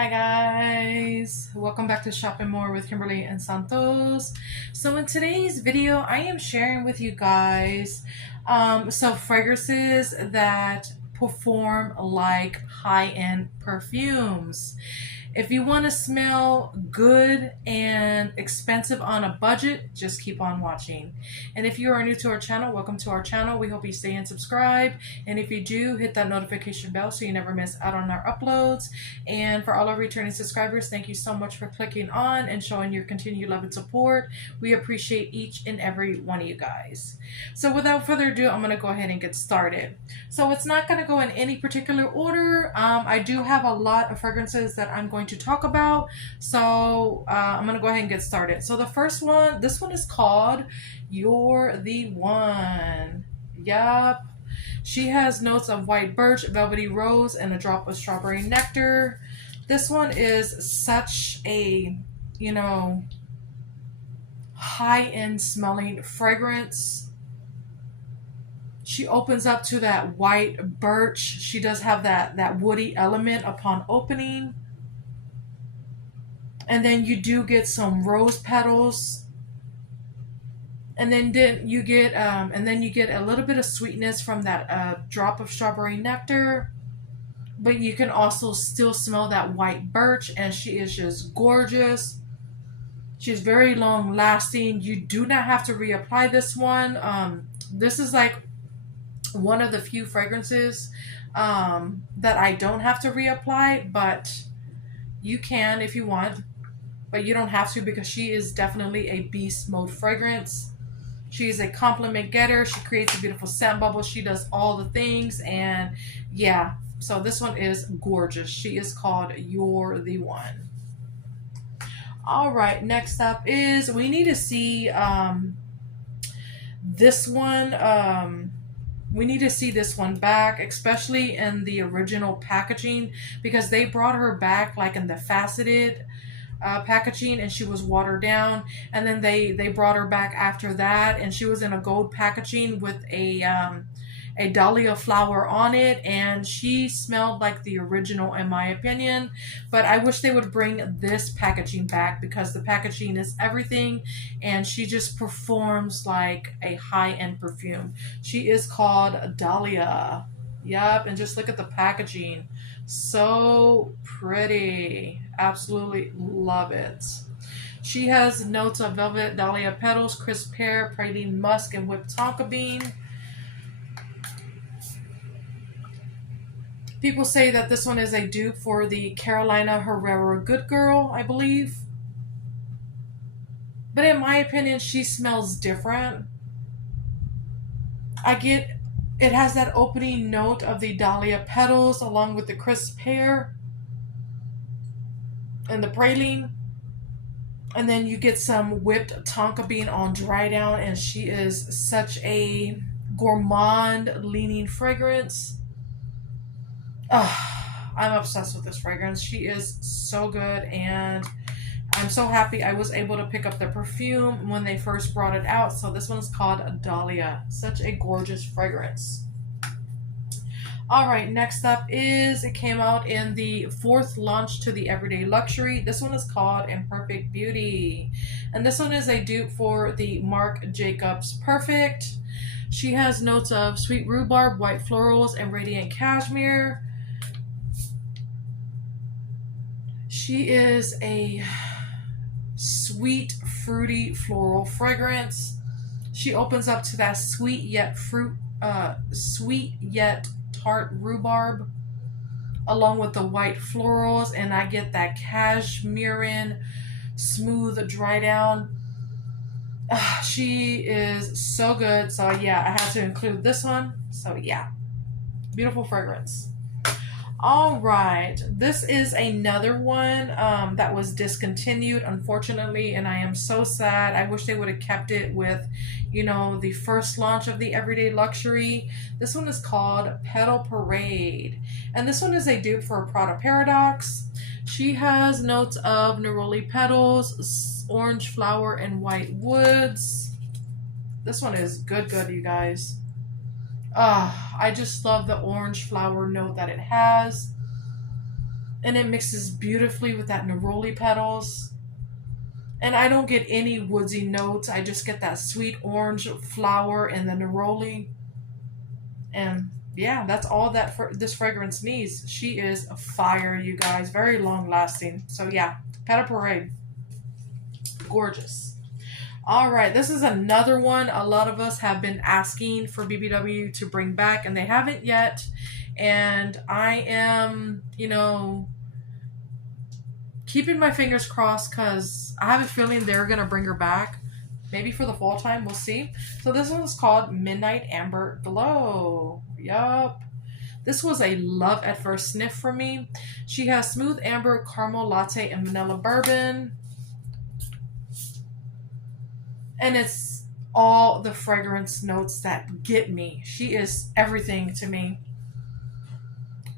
Hi guys, welcome back to Shopping More with Kimberly and Santos. So in today's video, I am sharing with you guys some fragrances that perform like high-end perfumes. If you want to smell good and expensive on a budget, just keep on watching. And if you are new to our channel, welcome to our channel. We hope you stay and subscribe. And if you do, hit that notification bell so you never miss out on our uploads. And for all our returning subscribers, thank you so much for clicking on and showing your continued love and support. We appreciate each and every one of you guys. So without further ado, I'm going to go ahead and get started. So it's not going to go in any particular order. I do have a lot of fragrances that I'm going to talk about, so I'm gonna go ahead and get started. So the first one, this one is called Youre the One. Yup, she has notes of white birch, velvety rose, and a drop of strawberry nectar. This one is such a, high-end smelling fragrance. She opens up to that white birch. She does have that woody element upon opening. And then you do get some rose petals, and then you get a little bit of sweetness from that drop of strawberry nectar. But you can also still smell that white birch, and she is just gorgeous. She's very long lasting. You do not have to reapply this one. This is like one of the few fragrances that I don't have to reapply, but you can if you want. But you don't have to, because she is definitely a beast mode fragrance. She is a compliment getter. She creates a beautiful scent bubble. She does all the things. And yeah, so this one is gorgeous. She is called Youre the One. All right, next up is, we need to see this one. We need to see this one back, especially in the original packaging, because they brought her back like in the faceted packaging, and she was watered down, and then they brought her back after that, and she was in a gold packaging with a dahlia flower on it, and she smelled like the original in my opinion. But I wish they would bring this packaging back, because the packaging is everything, and she just performs like a high-end perfume. She is called Dalia. Yep, and just look at the packaging. So pretty. Absolutely love it. She has notes of velvet, dahlia petals, crisp pear, praline musk, and whipped tonka bean. People say that this one is a dupe for the Carolina Herrera Good Girl, I believe. But in my opinion, she smells different. It has that opening note of the dahlia petals along with the crisp pear and the praline. And then you get some whipped tonka bean on dry down, and she is such a gourmand leaning fragrance. I'm obsessed with this fragrance. She is so good, and I'm so happy I was able to pick up the perfume when they first brought it out. So this one's called Dalia. Such a gorgeous fragrance. All right, next up is, it came out in the 4th launch to the Everyday Luxury. This one is called Imperfect Beauty. And this one is a dupe for the Marc Jacobs Perfect. She has notes of sweet rhubarb, white florals, and radiant cashmere. She is a sweet, fruity, floral fragrance. She opens up to that sweet yet tart rhubarb, along with the white florals, and I get that cashmere smooth dry down. She is so good. So yeah, I had to include this one. So yeah, beautiful fragrance. All right, this is another one that was discontinued, unfortunately, and I am so sad. I wish they would have kept it with, the first launch of the Everyday Luxury. This one is called Petal Parade, and this one is a dupe for Prada Paradox. She has notes of neroli petals, orange flower, and white woods. This one is good, you guys. I just love the orange flower note that it has. And it mixes beautifully with that neroli petals. And I don't get any woodsy notes. I just get that sweet orange flower and the neroli. And yeah, that's all that this fragrance needs. She is a fire, you guys. Very long lasting. So yeah, Petal Parade. Gorgeous. All right, this is another one a lot of us have been asking for BBW to bring back, and they haven't yet. And I am, keeping my fingers crossed because I have a feeling they're going to bring her back. Maybe for the fall time, we'll see. So this one is called Midnight Amber Glow. Yup. This was a love at first sniff for me. She has smooth amber, caramel latte, and vanilla bourbon. And it's all the fragrance notes that get me. She is everything to me.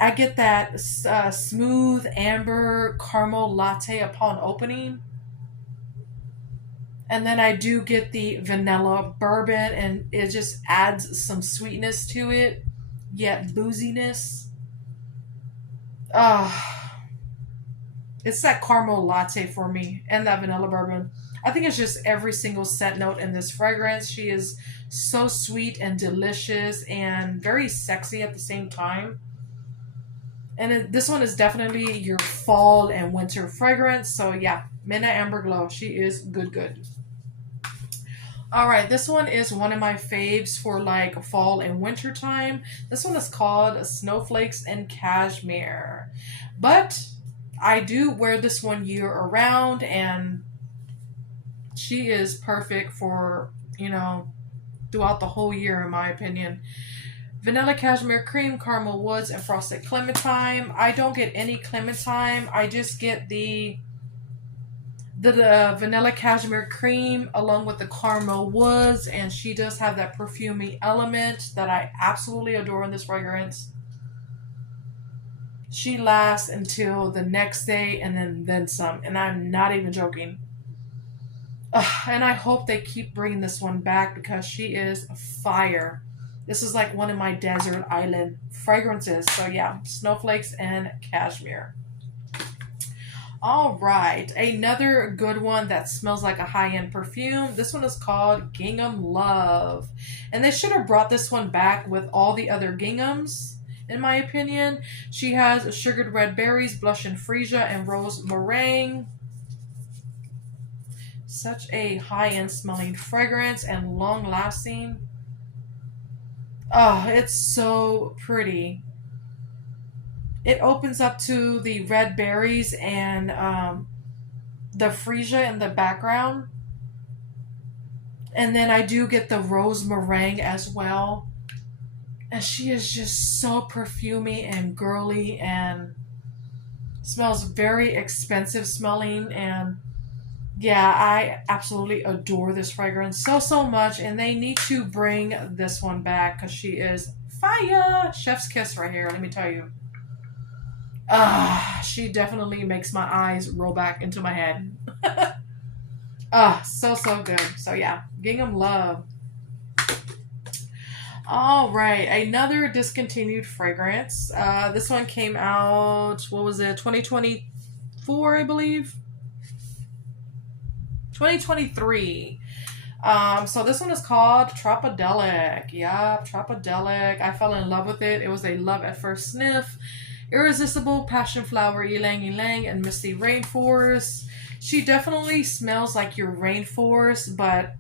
I get that smooth amber caramel latte upon opening. And then I do get the vanilla bourbon, and it just adds some sweetness to it, yet booziness. It's that caramel latte for me, and that vanilla bourbon. I think it's just every single scent note in this fragrance. She is so sweet and delicious and very sexy at the same time. And this one is definitely your fall and winter fragrance. So yeah, Midnight Amber Glow. She is good. All right, this one is one of my faves for like fall and winter time. This one is called Snowflakes and Cashmere. But I do wear this one year around, and she is perfect for, throughout the whole year in my opinion. Vanilla cashmere cream, caramel woods, and frosted clementine. I don't get any clementine. I just get the vanilla cashmere cream along with the caramel woods, and she does have that perfumey element that I absolutely adore in this fragrance. She lasts until the next day and then some, and I'm not even joking. And I hope they keep bringing this one back because she is fire. This is like one of my desert island fragrances. So yeah, Snowflakes and Cashmere. All right, another good one that smells like a high-end perfume. This one is called Gingham Love. And they should have brought this one back with all the other Ginghams, in my opinion. She has sugared red berries, blush and freesia, and rose meringue. Such a high-end smelling fragrance and long-lasting. Oh, it's so pretty. It opens up to the red berries and the freesia in the background. And then I do get the rose meringue as well. And she is just so perfumey and girly and smells very expensive smelling. And yeah, I absolutely adore this fragrance so much. And they need to bring this one back because she is fire. Chef's kiss right here, let me tell you. She definitely makes my eyes roll back into my head. So good. So yeah, Gingham Love. All right, another discontinued fragrance. This one came out, what was it, 2024, I believe? 2023. So this one is called Tropadelic. Yeah, Tropadelic. I fell in love with it. It was a love at first sniff. Irresistible passion flower, ylang ylang, and misty rainforest. She definitely smells like your rainforest, but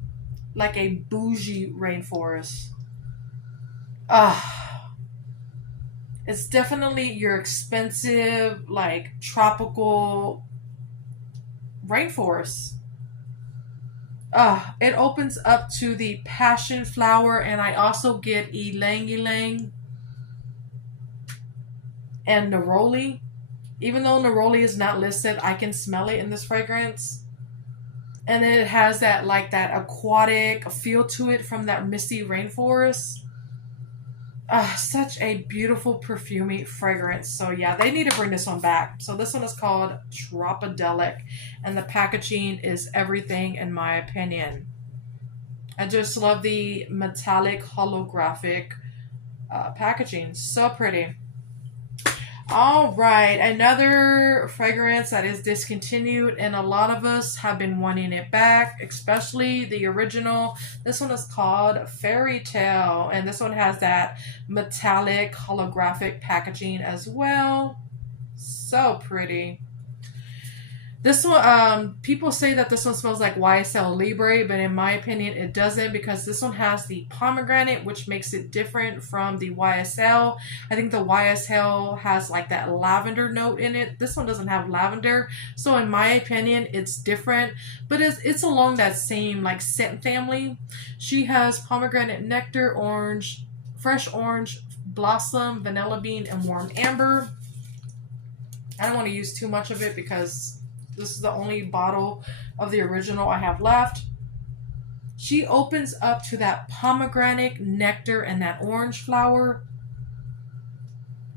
like a bougie rainforest. It's definitely your expensive, like tropical rainforest. It opens up to the passion flower, and I also get ylang ylang and neroli. Even though neroli is not listed, I can smell it in this fragrance. And then it has that like that aquatic feel to it from that misty rainforest. Such a beautiful perfumey fragrance. So yeah, they need to bring this one back. So this one is called Tropadelic, and the packaging is everything in my opinion. I just love the metallic holographic packaging. So pretty. All right, another fragrance that is discontinued, and a lot of us have been wanting it back, especially the original. This one is called Fairy Tale, and this one has that metallic holographic packaging as well. So pretty. This one, people say that this one smells like YSL Libre, but in my opinion, it doesn't, because this one has the pomegranate, which makes it different from the YSL. I think the YSL has like that lavender note in it. This one doesn't have lavender, so in my opinion, it's different, but it's along that same like scent family. She has pomegranate nectar, orange, fresh orange, blossom, vanilla bean, and warm amber. I don't want to use too much of it because this is the only bottle of the original I have left. She opens up to that pomegranate nectar and that orange flower.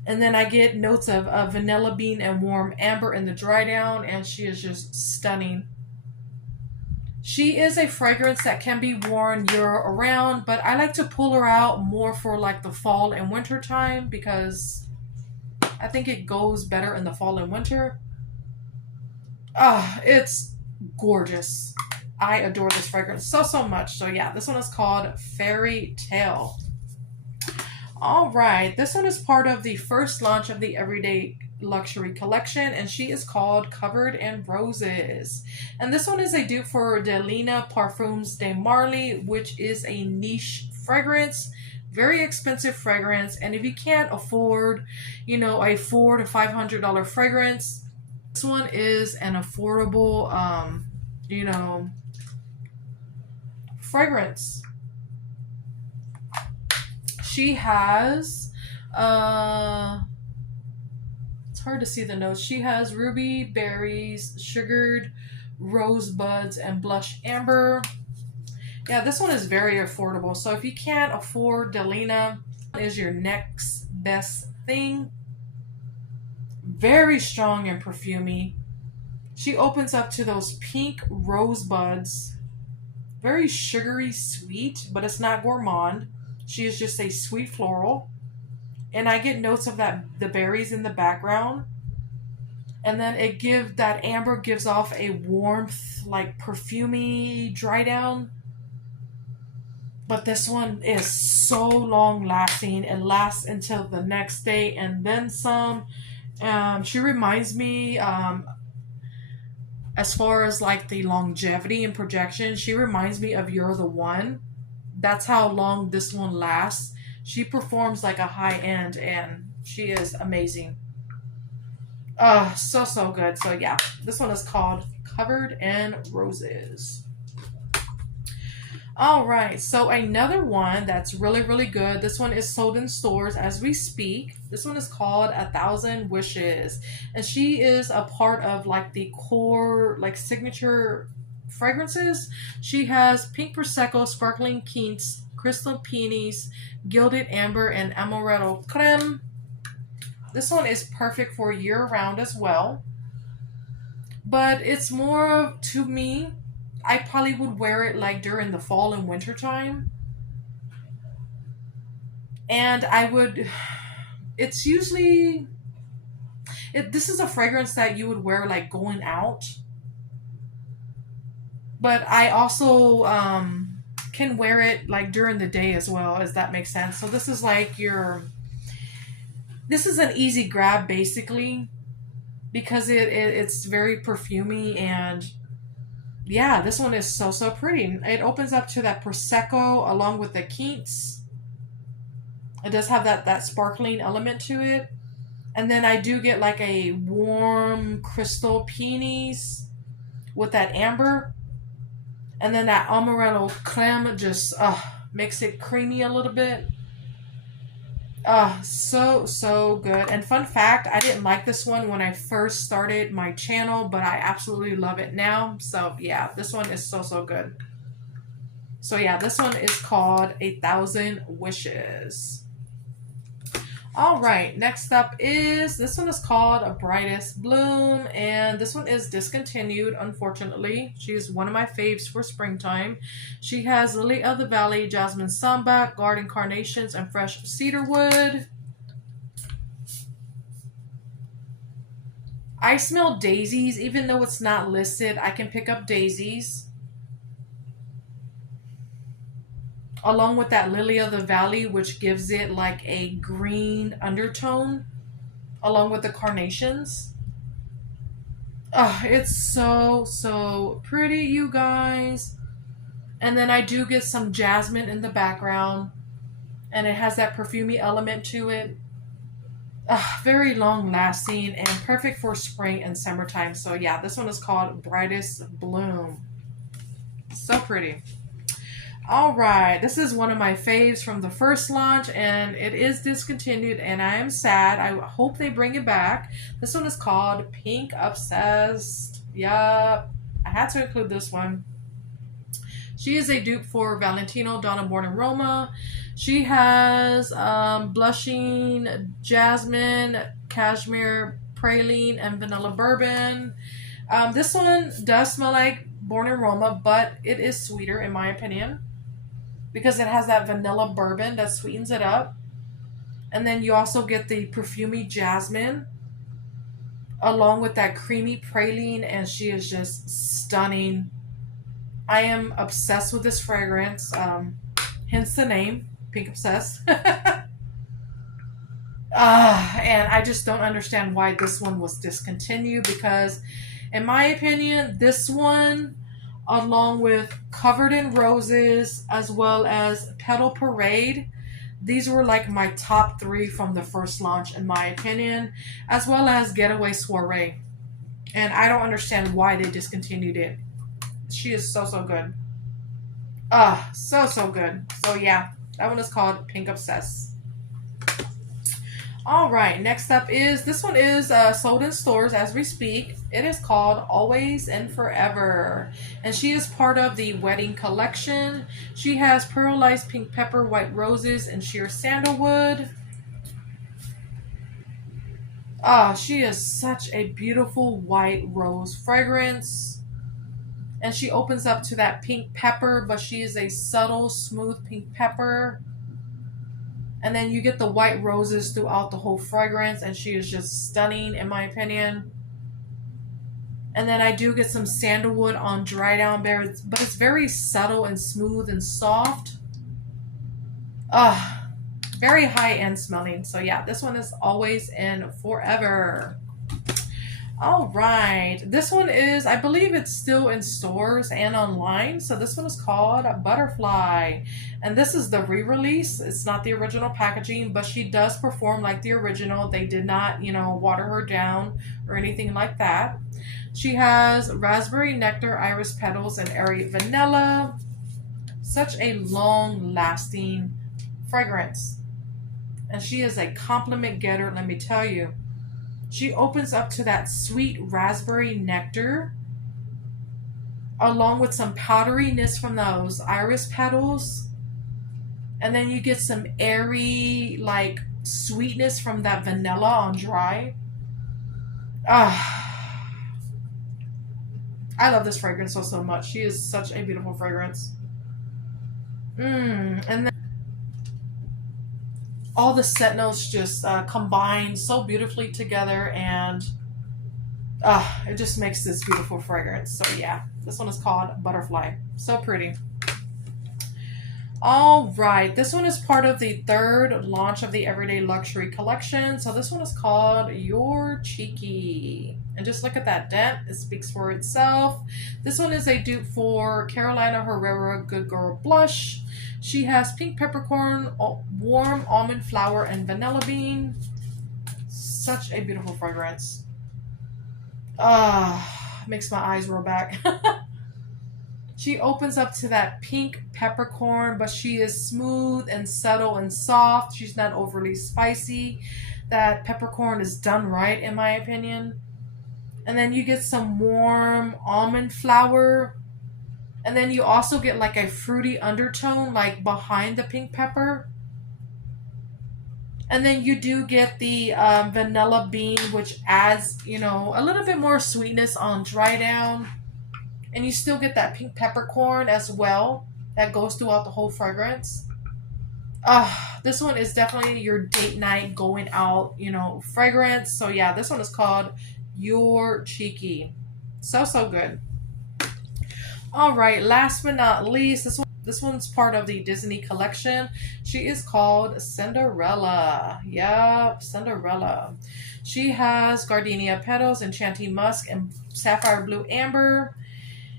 And then I get notes of vanilla bean and warm amber in the dry down, and she is just stunning. She is a fragrance that can be worn year around, but I like to pull her out more for like the fall and winter time because I think it goes better in the fall and winter. It's gorgeous. I adore this fragrance so much. So yeah, this one is called Fairy Tale. All right, this one is part of the first launch of the Everyday Luxury collection, and she is called Covered in Roses. And this one is a dupe for Dalia Parfums de Marly, which is a niche fragrance. Very expensive fragrance, and if you can't afford, you know, a $400 to $500 fragrance, this one is an affordable, you know, fragrance. She has, it's hard to see the notes. She has ruby berries, sugared rosebuds, and blush amber. Yeah, this one is very affordable. So if you can't afford Dalia, is your next best thing. Very strong and perfumey. She opens up to those pink rosebuds. Very sugary sweet, but it's not gourmand. She is just a sweet floral. And I get notes of the berries in the background. And then that amber gives off a warmth, like perfumey dry down. But this one is so long lasting. It lasts until the next day and then some. She reminds me, as far as like the longevity and projection, she reminds me of Youre the One. That's how long this one lasts. She performs like a high end, and she is amazing. So good. So yeah, this one is called Covered in Roses. All right, so another one that's really good. This one is sold in stores as we speak. This one is called 1,000 Wishes, and she is a part of like the core like signature fragrances. She has pink prosecco, sparkling quince, crystal peonies, gilded amber, and amaretto creme. This one is perfect for year round as well, but it's more to me, I probably would wear it like during the fall and winter time. And it's usually, this is a fragrance that you would wear like going out. But I also can wear it like during the day as well, as that makes sense. So this is like this is an easy grab basically, because it's very perfumey, and yeah, this one is so pretty. It opens up to that prosecco along with the quince. It does have that sparkling element to it, and then I do get like a warm crystal peonies with that amber, and then that amaretto creme just makes it creamy a little bit. So good. And fun fact, I didn't like this one when I first started my channel, but I absolutely love it now. So yeah, this one is so good. So yeah, this one is called 1,000 Wishes. All right, next up is, this one is called a Brightest Bloom, and this one is discontinued, unfortunately. She's one of my faves for springtime. She has Lily of the Valley, Jasmine Sambac, Garden Carnations, and Fresh Cedarwood. I smell daisies, even though it's not listed. I can pick up daisies along with that Lily of the Valley, which gives it like a green undertone, along with the carnations. Oh, it's so pretty, you guys. And then I do get some jasmine in the background, and it has that perfumey element to it. Very long lasting and perfect for spring and summertime. So yeah, this one is called Brightest Bloom. So pretty. All right, this is one of my faves from the first launch, and it is discontinued, and I am sad. I hope they bring it back. This one is called Pink Obsessed. Yup, I had to include this one. She is a dupe for Valentino Donna Born in Roma. She has blushing jasmine, cashmere, praline, and vanilla bourbon. This one does smell like Born in Roma, but it is sweeter in my opinion, because it has that vanilla bourbon that sweetens it up. And then you also get the perfumey jasmine along with that creamy praline, and she is just stunning. I am obsessed with this fragrance, hence the name, Pink Obsessed. And I just don't understand why this one was discontinued, because in my opinion, this one, along with Covered in Roses as well as Petal Parade, these were like my top 3 from the first launch in my opinion, as well as Getaway Soiree. And I don't understand why they discontinued it. She is so good. So good. So yeah, that one is called Pink Obsessed. All right, next up is, this one is sold in stores as we speak. It is called Always and Forever, and she is part of the wedding collection. She has pearlized pink pepper, white roses, and sheer sandalwood. She is such a beautiful white rose fragrance. And she opens up to that pink pepper, but she is a subtle, smooth pink pepper. And then you get the white roses throughout the whole fragrance, and she is just stunning in my opinion. And then I do get some sandalwood on dry down berries, but it's very subtle and smooth and soft. Very high-end smelling. So yeah, this one is Always and Forever. All right, this one is, I believe it's still in stores and online. So this one is called Butterfly, and this is the re-release. It's not the original packaging, but she does perform like the original. They did not, water her down or anything like that. She has raspberry nectar, iris petals, and airy vanilla. Such a long-lasting fragrance, and she is a compliment getter, let me tell you. She opens up to that sweet raspberry nectar along with some powderiness from those iris petals. And then you get some airy, like, sweetness from that vanilla on dry. I love this fragrance so much. She is such a beautiful fragrance. And then all the scent notes just combine so beautifully together, and it just makes this beautiful fragrance. So yeah, this one is called Butterfly. So pretty. All right, this one is part of the 3rd launch of the Everyday Luxury collection. So this one is called Youre Cheeky. And just look at that dent. It speaks for itself. This one is a dupe for Carolina Herrera Good Girl Blush. She has pink peppercorn, warm almond flower, and vanilla bean. Such a beautiful fragrance. Makes my eyes roll back. She opens up to that pink peppercorn, but she is smooth and subtle and soft. She's not overly spicy. That peppercorn is done right, in my opinion. And then you get some warm almond flower. And then you also get like a fruity undertone, like behind the pink pepper. And then you do get the vanilla bean, which adds, a little bit more sweetness on dry down. And you still get that pink peppercorn as well. That goes throughout the whole fragrance. This one is definitely your date night, going out, fragrance. So yeah, this one is called Youre Cheeky. So good. All right, last but not least, this one's part of the Disney collection. She is called Cinderella. Yep, Cinderella. She has gardenia petals, enchanting musk, and sapphire blue amber.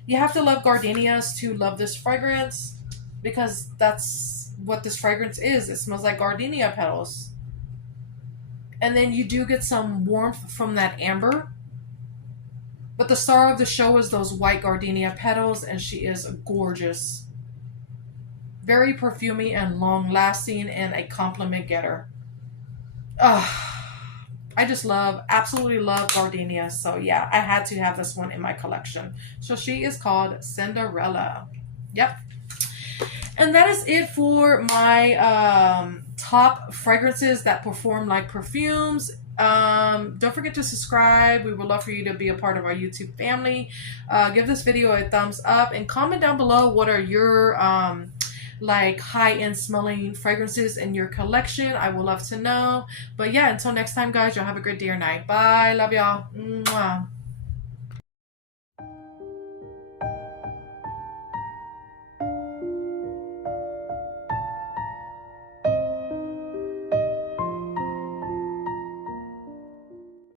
You have to love gardenias to love this fragrance because that's what this fragrance is. It smells like gardenia petals. And then you do get some warmth from that amber. But the star of the show is those white gardenia petals, and she is gorgeous. Very perfumey and long lasting, and a compliment getter. I just absolutely love gardenia. So yeah, I had to have this one in my collection. So she is called Cinderella. Yep. And that is it for my top fragrances that perform like perfumes. Don't forget to subscribe. We would love for you to be a part of our YouTube family. Give this video a thumbs up and comment down below what are your like high-end smelling fragrances in your collection. I would love to know. But yeah, until next time, guys, y'all have a great day or night. Bye. Love y'all. Mwah.